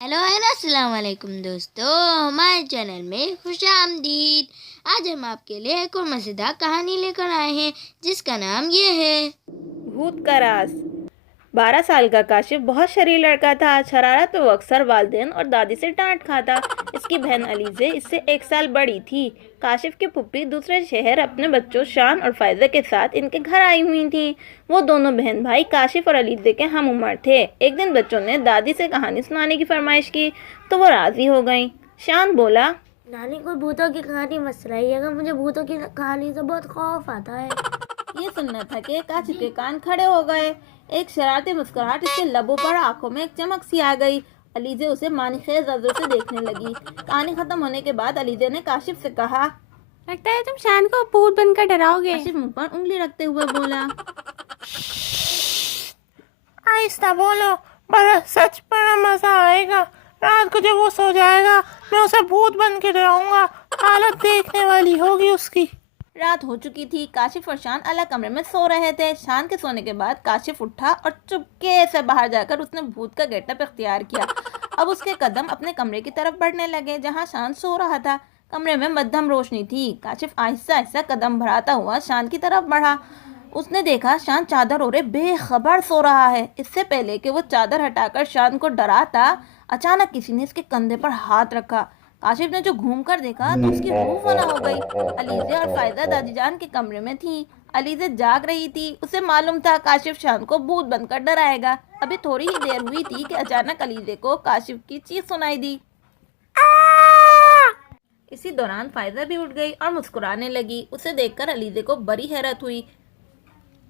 Hello अस्सलाम वालेकुम दोस्तों, हमारे चैनल में खुश आमदीद। आज हम आपके लिए एक और मज़ेदार कहानी लेकर आए हैं जिसका नाम ये है भूत का राज। 12 साल का काशिफ बहुत शरीर लड़का था। शरारत में वो अक्सर वालिदैन और दादी से डांट खाता। इसकी बहन अलीज़े इससे 1 साल बड़ी थी। काशिफ की पुप्पी दूसरे शहर अपने बच्चों शान और फ़ायज़ा के साथ इनके घर आई हुई थी। वो दोनों बहन भाई काशिफ और अलीज़े के हम उम्र थे। एक दिन बच्चों ने दादी से कहानी सुनाने की फरमाइश की तो वो राज़ी हो गई। शान बोला, नानी कोई भूतों की कहानी मत सुनाइएगा, मुझे भूतों की कहानी से बहुत खौफ आता है। ये सुनना था कि काशिफ के कान खड़े हो गए। एक शरारती मुस्कुराहट इसके लबों पर, आंखों में एक चमक सी आ गई। अलीज़े उसे मानीखेज नजरों से देखने लगी। कहानी खत्म होने के बाद अलीज़े ने काशिफ से कहा, लगता है तुम शान को भूत बनकर डराओगे। काशिफ मुंह पर उंगली रखते हुए बोला, आहिस्ता बोलो, बड़ा सच बड़ा मजा आएगा। रात को जब वो सो जाएगा मैं उसे भूत बन के डराऊंगा। हालत देखने वाली होगी उसकी। रात हो चुकी थी। काशिफ और शान अलग कमरे में सो रहे थे। शान के सोने के बाद काशिफ उठा और चुपके से बाहर जाकर उसने भूत का गेटअप इख्तियार किया। अब उसके कदम अपने कमरे की तरफ बढ़ने लगे जहां शान सो रहा था। कमरे में मध्यम रोशनी थी। काशिफ आहिस्ता आहिस्ता कदम बढ़ाता हुआ शान की तरफ बढ़ा। उसने देखा शान चादर ओढ़े बेखबर सो रहा है। इससे पहले कि वो चादर हटाकर शान को डराता, अचानक किसी ने इसके कंधे पर हाथ रखा। काशिफ ने जो घूम कर देखा तो उसकी रूह फना हो गई। अलीज़े और फ़ायज़ा दादी जान के कमरे में थी। अलीज़े जाग रही थी। उसे मालूम था काशिफ शान को भूत बनकर डराएगा। अभी थोड़ी ही देर हुई थी कि अचानक अलीज़े को काशिफ की चीख सुनाई दी। इसी दौरान फ़ायज़ा भी उठ गई और मुस्कुराने लगी। उसे देखकर अलीज़े को बड़ी हैरत हुई।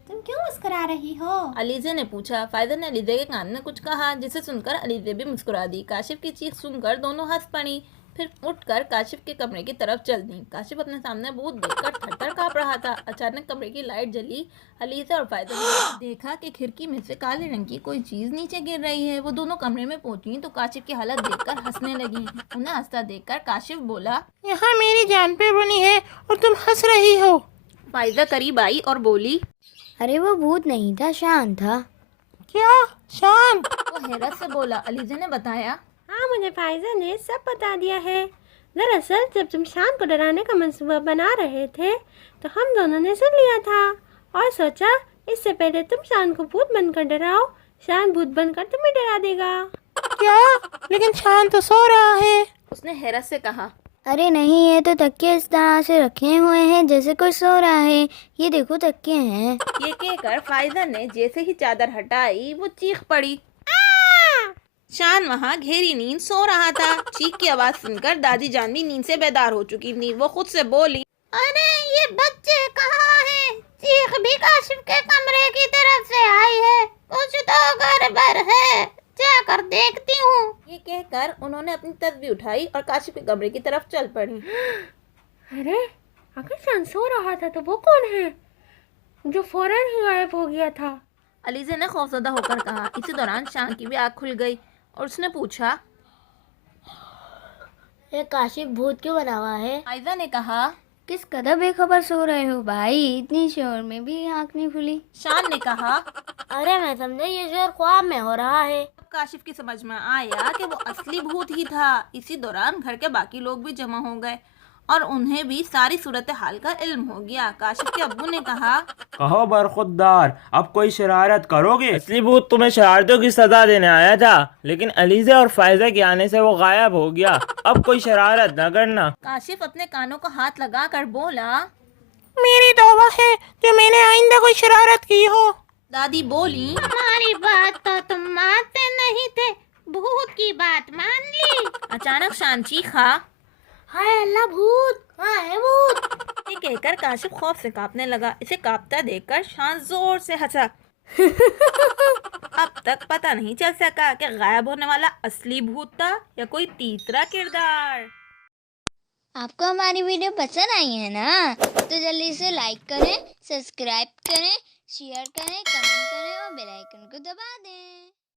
तुम क्यों मुस्कुरा रही हो? अलीज़े ने पूछा। फ़ायज़ा ने अलीज़े के कान में कुछ कहा जिसे सुनकर अलीज़े भी मुस्कुरा दी। काशिफ की चीख सुनकर दोनों हंस पड़ी। फिर उठकर काशिफ के कमरे की तरफ चल दी। काशिफ अपने सामने भूत देखकर थर-थर काँप रहा था। अचानक कमरे की लाइट जली। अलीज़ा और फ़ायज़ा ने देखा कि खिड़की में से काले रंग की कोई चीज़ नीचे गिर रही है। वो दोनों कमरे में पहुंची तो काशिफ की हालत देखकर हंसने लगी। उन्हें हंसता देखकर काशिफ बोला, यहाँ मेरी जान पे बनी है और तुम हंस रही हो। फ़ायज़ा करीब आई और बोली, अरे वो भूत नहीं था, शान था। क्या शान? वो हैरत से बोला। अलीज़ा ने बताया, हाँ, मुझे फ़ायज़ा ने सब बता दिया है। दरअसल जब तुम शान को डराने का मंसूबा बना रहे थे तो हम दोनों ने सुन लिया था और सोचा इससे पहले तुम शान को भूत बनकर डराओ, शान भूत बनकर तुम्हें डरा देगा। क्या? लेकिन शान तो सो रहा है। उसने हैरत से कहा, अरे नहीं, ये तो तकिए इस तरह से रखे हुए हैं जैसे कोई सो रहा है। ये देखो तकिए हैं। ये कहकर फ़ायज़ा ने जैसे ही चादर हटाई वो चीख पड़ी। शान वहाँ गहरी नींद सो रहा था। चीख की आवाज़ सुनकर दादी जान भी नींद से बेदार हो चुकी थी। वो खुद से बोली, अरे ये बच्चे कहाँ हैं? चीख भी काशिफ के कमरे की तरफ से आई है। कुछ तो गड़बड़ है, जाकर देखती हूँ। ये कहकर उन्होंने अपनी तस्बीह उठाई और काशिफ के कमरे की तरफ चल पड़ी। अरे अगर शान सो रहा था तो वो कौन है जो फौरन ही गायब हो गया था? अलीज़े ने खौफजदा होकर कहा। इसी दौरान शान की भी आँख खुल गई और उसने पूछा, ये काशिफ भूत क्यों बना हुआ है? फ़ायज़ा ने कहा। किस कदर बेखबर सो रहे हो भाई, इतनी शोर में भी आँख नहीं खुली। शान ने कहा। अरे मैं समझा ये शोर ख्वाब में हो रहा है। अब काशिफ की समझ में आया कि वो असली भूत ही था। इसी दौरान घर के बाकी लोग भी जमा हो गए और उन्हें भी सारी सूरत हाल का इल्म हो गया। काशिफ के अब्बू ने कहा, कहो बरखुरदार, अब कोई शरारत करोगे? असली भूत तुम्हें शरारतों की सजा देने आया था, लेकिन अलीज़ा और फ़ायज़ा के आने से वो गायब हो गया। अब कोई शरारत न करना। काशिफ अपने कानों को हाथ लगाकर बोला, मेरी तौबा है जो मैंने आइंदा कोई शरारत की हो। दादी बोली, हमारी बात तो तुम मानते नहीं थे, भूत की बात मान ली। अचानक शान चीखा, हाय अल्लाह, भूत! हाँ है भूत। ये कहकर काशिफ खौफ से कांपने लगा। इसे कांपता देखकर शान जोर से हंसा। अब तक पता नहीं चल सका कि गायब होने वाला असली भूत था या कोई तीसरा किरदार। आपको हमारी वीडियो पसंद आई है ना, तो जल्दी से लाइक करें, सब्सक्राइब करें, शेयर करें, कमेंट करें और बेल आइकन को दबा दें।